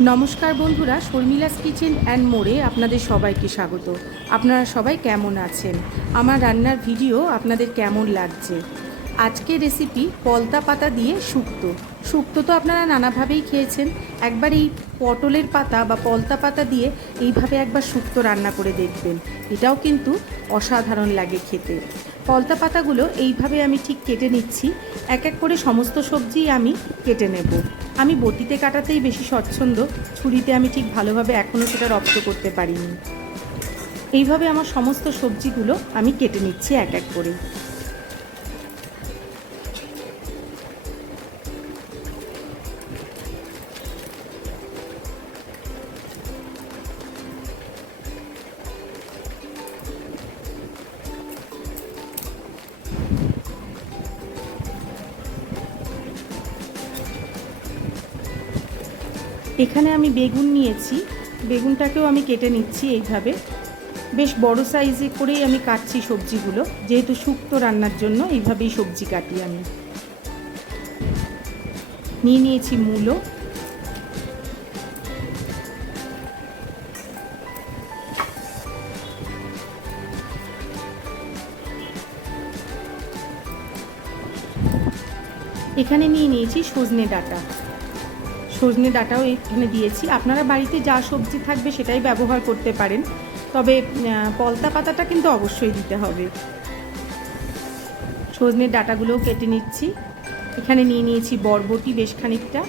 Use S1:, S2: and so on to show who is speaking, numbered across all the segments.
S1: নমস্কার বন্ধুরা, শর্মিলাস kitchen and মোড়ে আপনাদের সবাইকে স্বাগত। আপনারা সবাই কেমন আছেন? আমার রান্নার ভিডিও আপনাদের কেমন লাগছে? আজকের রেসিপি পলতা পাতা দিয়ে শুক্তো। শুক্তো তো আপনারা নানাভাবেই খেয়েছেন। একবার এই পটলের পাতা বা পলতা পাতা দিয়ে এইভাবে একবার শুক্তো রান্না করে দেখবেন। এটাও কিন্তু অসাধারণ লাগে খেতে। পলতা পাতাগুলো এইভাবে আমি ঠিক কেটে নিচ্ছি। এক এক করে সমস্ত সবজি আমি কেটে নেব। আমি বটিতে কাটাতেই বেশি স্বচ্ছন্দ, ছুরিতে আমি ঠিক ভালোভাবে এখনও সেটা রপ্ত করতে পারিনি। এইভাবে আমার সমস্ত সবজিগুলো আমি কেটে নিচ্ছি এক এক করে। এখানে আমি বেগুন নিয়েছি। বেগুনটাকেও আমি কেটে নিচ্ছি এইভাবে। বেশ বড় সাইজে করেই আমি কাটছি সবজিগুলো। যেহেতু শুক্তো রান্নার জন্য এইভাবেই সবজি কাটি আমি। নিয়ে নিয়েছি মূলো। এখানে নিয়ে নিয়েছি সজনে ডাঁটা। সজনে ডাঁটাও এখানে দিয়েছি। আপনারা বাড়িতে যা সবজি থাকবে সেটাই ব্যবহার করতে পারেন। তবে পলতা পাতাটা কিন্তু অবশ্যই দিতে হবে। সজনের ডাটাগুলোও কেটে নিচ্ছি। এখানে নিয়ে নিয়েছি বরবটি বেশ খানিকটা।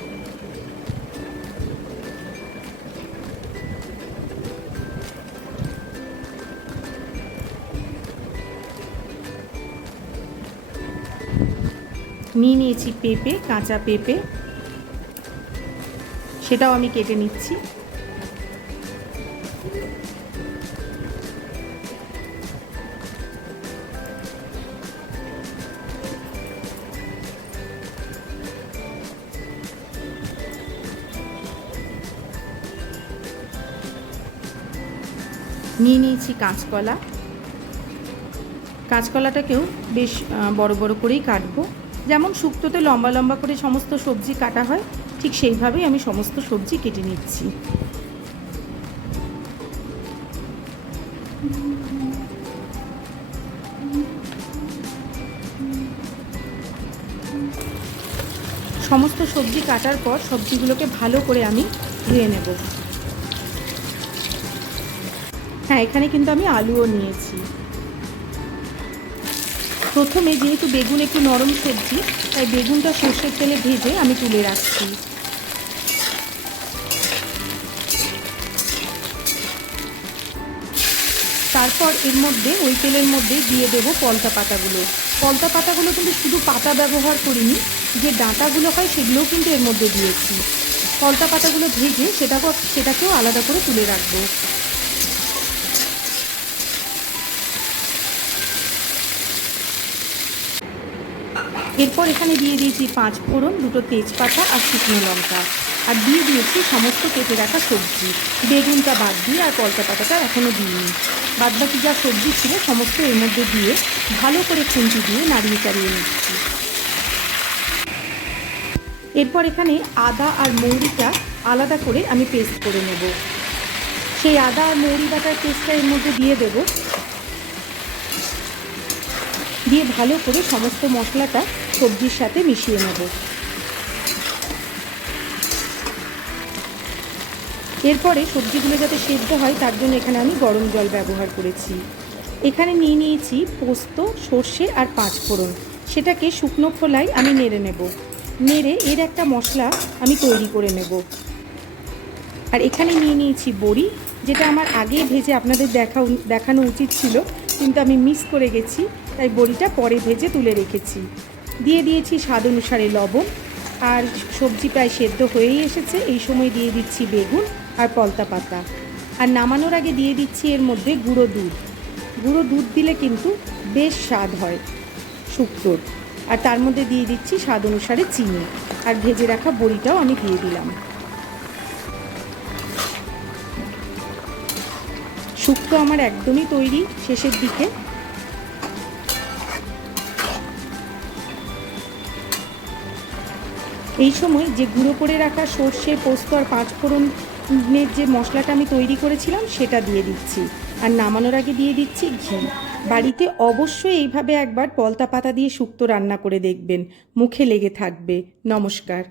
S1: নিয়ে নিয়েছি পেঁপে, কাঁচা পেঁপে। সেটাও আমি কেটে নিচ্ছি। নিয়ে নিয়েছি কাঁচকলা। কাঁচকলাটাকেও বেশ বড় বড় করেই কাটবো। যেমন শুক্তোতে লম্বা লম্বা করে সমস্ত সবজি কাটা হয়, ঠিক সেইভাবেই আমি সমস্ত সবজি কেটে নিচ্ছি। সমস্ত সবজি কাটার পর সবজিগুলোকে ভালো করে আমি ধুয়ে নেব। হ্যাঁ এখানে কিন্তু আমি আলুও নিয়েছি। প্রথমে যেহেতু বেগুন একটু নরম সবজি, তাই বেগুনটা সর্ষের তেলে ভেজে আমি তুলে রাখছি। তারপর এর মধ্যে, ওই তেলের মধ্যে দিয়ে দেবো পলতা পাতাগুলো। পলতা পাতাগুলো কিন্তু শুধু পাতা ব্যবহার করিনি, যে ডাঁটাগুলো হয় সেগুলোও কিন্তু এর মধ্যে দিয়েছি। পলতা পাতাগুলো ভেজে সেটাকেও সেটাকেও আলাদা করে তুলে রাখব। এরপর এখানে দিয়ে দিয়েছি পাঁচ ফোড়ন, দুটো তেজপাতা আর শুকনো লঙ্কা। আর দিয়ে দিয়েছি সমস্ত কেটে রাখা সবজি। বেগুনটা বাদ দিয়ে আর কলকা পাতাটা এখনও দিইনি। বাদ বাকি যা সবজি ছিল সমস্ত এর মধ্যে দিয়ে ভালো করে খুন্তি দিয়ে নাড়িয়ে চাড়িয়ে নিচ্ছি। এরপর এখানে আদা আর মৌরিটা আলাদা করে আমি পেস্ট করে নেব। সেই আদা আর মৌরি বাটার পেস্টটা এর মধ্যে দিয়ে দেবো। দিয়ে ভালো করে সমস্ত মশলাটা সবজির সাথে মিশিয়ে নেব। এরপরে সবজিগুলো যাতে সেদ্ধ হয়, তার জন্য এখানে আমি গরম জল ব্যবহার করেছি। এখানে নিয়ে নিয়েছি পোস্ত, সর্ষে আর পাঁচ ফোড়ন। সেটাকে শুকনো খোলায় আমি নেড়ে নেব। নেড়ে এর একটা মশলা আমি তৈরি করে নেব। আর এখানে নিয়ে নিয়েছি বড়ি, যেটা আমার আগে ভেজে আপনাদের দেখা দেখানো উচিত ছিল, কিন্তু আমি মিস করে গেছি, তাই বড়িটা পরে ভেজে তুলে রেখেছি। দিয়ে দিয়েছি স্বাদ অনুসারে লবণ। আর সবজি প্রায় সেদ্ধ হয়েই এসেছে। এই সময় দিয়ে দিচ্ছি বেগুন আর পলতা পাতা। আর নামানোর আগে দিয়ে দিচ্ছি এর মধ্যে গুঁড়ো দুধ। গুঁড়ো দুধ দিলে কিন্তু বেশ স্বাদ হয় শুক্তোর। আর তার মধ্যে দিয়ে দিচ্ছি স্বাদ অনুসারে চিনি। আর ভেজে রাখা বড়িটাও আমি দিয়ে দিলাম। শুক্তো আমার একদমই তৈরি শেষের দিকে। এই সময় যে গুঁড়ো করে রাখা সর্ষে, পোস্ত আর পাঁচফোড়নের যে মশলাটা আমি তৈরি করেছিলাম, সেটা দিয়ে দিচ্ছি। আর নামানোর আগে দিয়ে দিচ্ছি ঘি। বাড়িতে অবশ্যই এইভাবে একবার পলতা পাতা দিয়ে শুক্তো রান্না করে দেখবেন। মুখে লেগে থাকবে। নমস্কার।